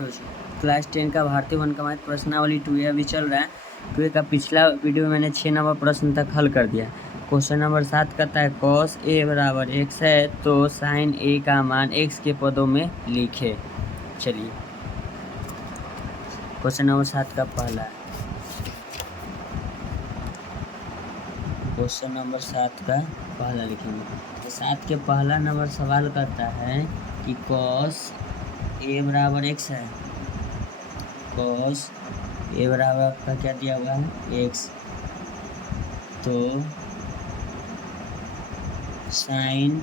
Class 10 का भारतीय one का मैथ प्रश्नावली 2 अभी चल रहा है। 2 का पिछला वीडियो में मैंने 6 नंबर प्रश्न तक हल कर दिया। क्वेश्चन नंबर 7 कहता है cos a बराबर x है तो sin a का मान x के पदों में लिखे। चलिए क्वेश्चन नंबर 7 का पहला है। क्वेश्चन नंबर 7 का पहला लिखेंगे तो 7 के पहला नंबर सवाल करता है कि cos a बराबर x है। cos a बराबर आपका क्या दिया हुआ है x, तो sin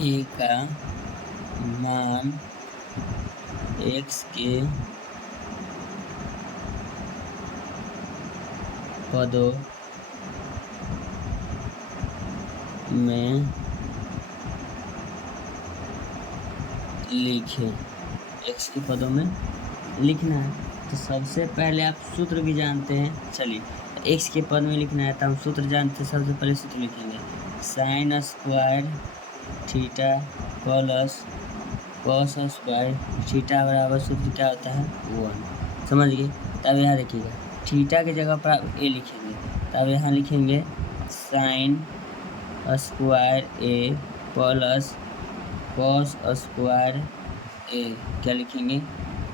a का मान x के पदों में लिखे। x के पदों में लिखना है तो सबसे पहले आप सूत्र भी जानते हैं। चलिए x के पद में लिखना है तो हम सूत्र जानते हैं। सबसे पहले सूत्र लिखेंगे sine square theta plus cos square theta बराबर सूत्र क्या होता है 1। समझ गए। तब यहाँ देखिएगा थीटा की जगह पर आप ए लिखेंगे, तब यहाँ लिखेंगे साइन स्क्वायर ए प्लस कॉस स्क्वायर ए। क्या लिखेंगे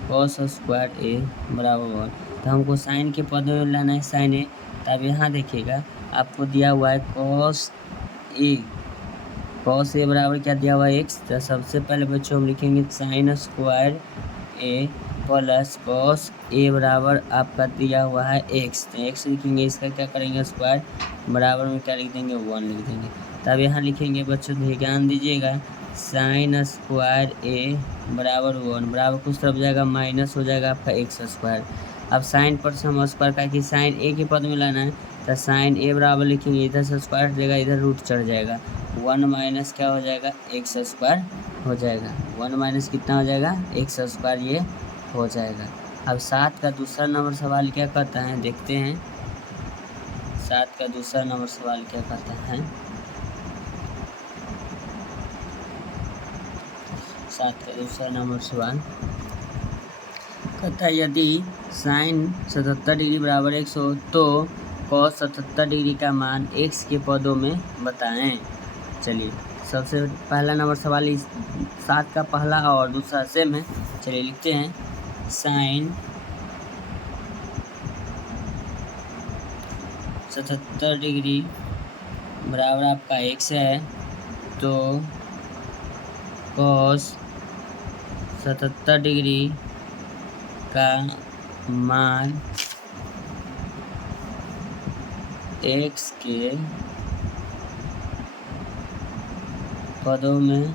कॉस स्क्वायर ए बराबर 1। तो हमको साइन के पद में लाना है साइन ए। तब यहाँ देखिएगा आपको दिया हुआ है कॉस ए। कॉस ए बराबर क्या दिया हुआ है एक्स। तो सबसे पहले बच्चों हम लिखेंगे sine square A plus cos A बराबर आपका दिया हुआ है एक्स। तो एक्स लिखेंगे, इसका क्या करेंगे स्क्वायर बराबर में क्या लिख देंगे 1 लिख देंगे। तब यहाँ लिखेंगे बच्चों ध्यान दीजिएगा साइन स्क्वायर ए बराबर 1 बराबर कुछ तरफ जाएगा माइनस हो जाएगा आपका एक्स स्क्वायर। अब साइन पर से हम स्क्वायर का कि साइन ए के पद में लाना है तो साइन ए बराबर लिखेंगे, इधर से स्क्वायर देगा इधर रूट चढ़ जाएगा 1 माइनस क्या हो जाएगा एक्स स्क्वायर हो जाएगा। 1 माइनस कितना हो जाएगा एक्स स्क्वायर ये हो जाएगा। अब 7 का दूसरा नंबर सवाल क्या कहता है देखते हैं। 7 का दूसरा नंबर सवाल क्या कहता है। 7 का दूसरा नंबर सवाल कहता है यदि साइन 77 डिग्री बराबर x हो तो cos 77 डिग्री का मान x के पदों में बताएं। चलिए सबसे पहला नंबर सवाल इस 7 का पहला और दूसरा सेम है। चलिए लिखते हैं साइन 77 डिग्री बराबर आपका x है तो cos 77 डिग्री का मान x के पदों में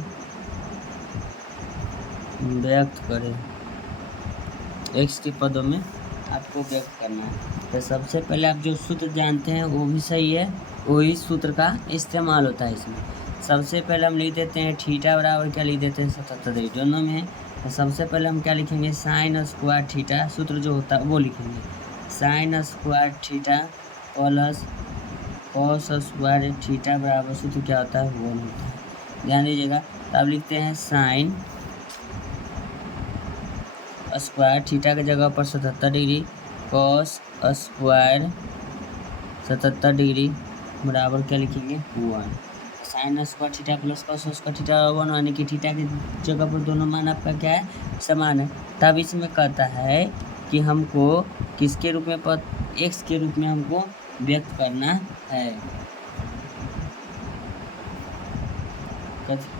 व्यक्त करें। x के पदों में आपको व्यक्त करना है। तो सबसे पहले आप जो सूत्र जानते हैं वो भी सही है, वही सूत्र का इस्तेमाल होता है इसमें। सबसे पहले हम लिख देते हैं थीटा बराबर क्या लिख देते हैं 77 डिग्री दोनों में। तो सबसे पहले हम क्या लिखेंगे साइन स्क्वायर थीटा, सूत्र जो होता है वो लिखेंगे sine square theta plus cos square theta बराबर सूत्र क्या होता है 1 होता है। ध्यान दीजिएगा। तब लिखते हैं साइन स्क्वायर थीटा की जगह पर 77 डिग्री कॉस स्क्वायर 77 डिग्री बराबर क्या लिखेंगे 1। Sine square theta plus cos square theta 1 यानी कि थीटा की जगह पर दोनों मान आपका क्या है समान है। तब इसमें कहता है कि हमको किसके रूप में पद एक्स के रूप में हमको व्यक्त करना है।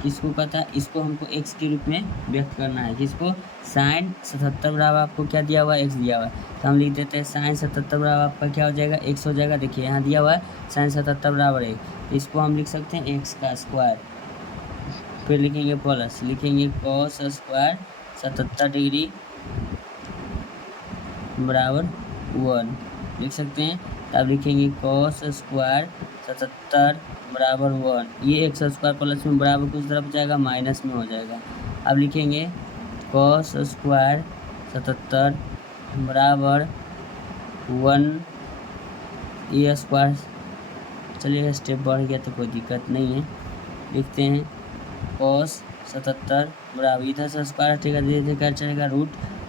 किसको कहता है इसको हमको x के रूप में व्यक्त करना है। किसको साइन 77 बराबर आपको क्या दिया हुआ है x दिया हुआ है। तो हम लिख देते हैं साइन 77 बराबर आपका क्या हो जाएगा x हो जाएगा। देखिए यहाँ दिया हुआ है साइन 77 बराबर 1, इसको हम लिख सकते हैं x का स्क्वायर। फिर लिखेंगे प्लस लिखेंगे कॉस स्क्वायर 77 डिग्री बराबर 1 लिख सकते हैं। तब लिखेंगे कॉस स्क्वायर 77 बराबर 1, ये एक्स स्क्वायर प्लस में बराबर कुछ तरफ जाएगा माइनस में हो जाएगा। अब लिखेंगे कॉस स्क्वायर 77 बराबर 1 ये स्क्वायर। चलिए स्टेप बढ़ गया तो कोई दिक्कत नहीं है। लिखते हैं कॉस 77 बराबर इधर से स्क्वायर हटेगा, धीरे धीरे क्या चलेगा,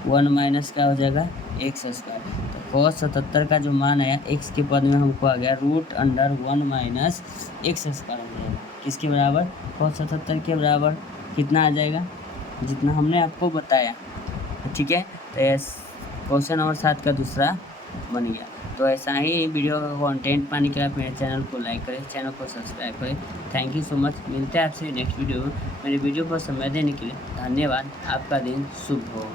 √1 माइनस क्या हो जाएगा, x स्क्वायर। तो cos 77 का जो मान आया x के पद में हमको आ गया √1 माइनस x स्क्वायर हो जाएगा। किसके बराबर, cos 77 के बराबर कितना आ जाएगा, जितना हमने आपको बताया। ठीक है, तो क्वेश्चन नंबर 7 का दूसरा बन गया। तो ऐसा ही वीडियो का कंटेंट पाने के लिए आप मेरे चैनल को लाइक करें, चैनल को सब्सक्राइब करें। Thank you so much. मिलते हैं आपसे नेक्स्ट वीडियो में। मेरे वीडियो पर समय देने के लिए धन्यवाद। आपका दिन शुभ हो।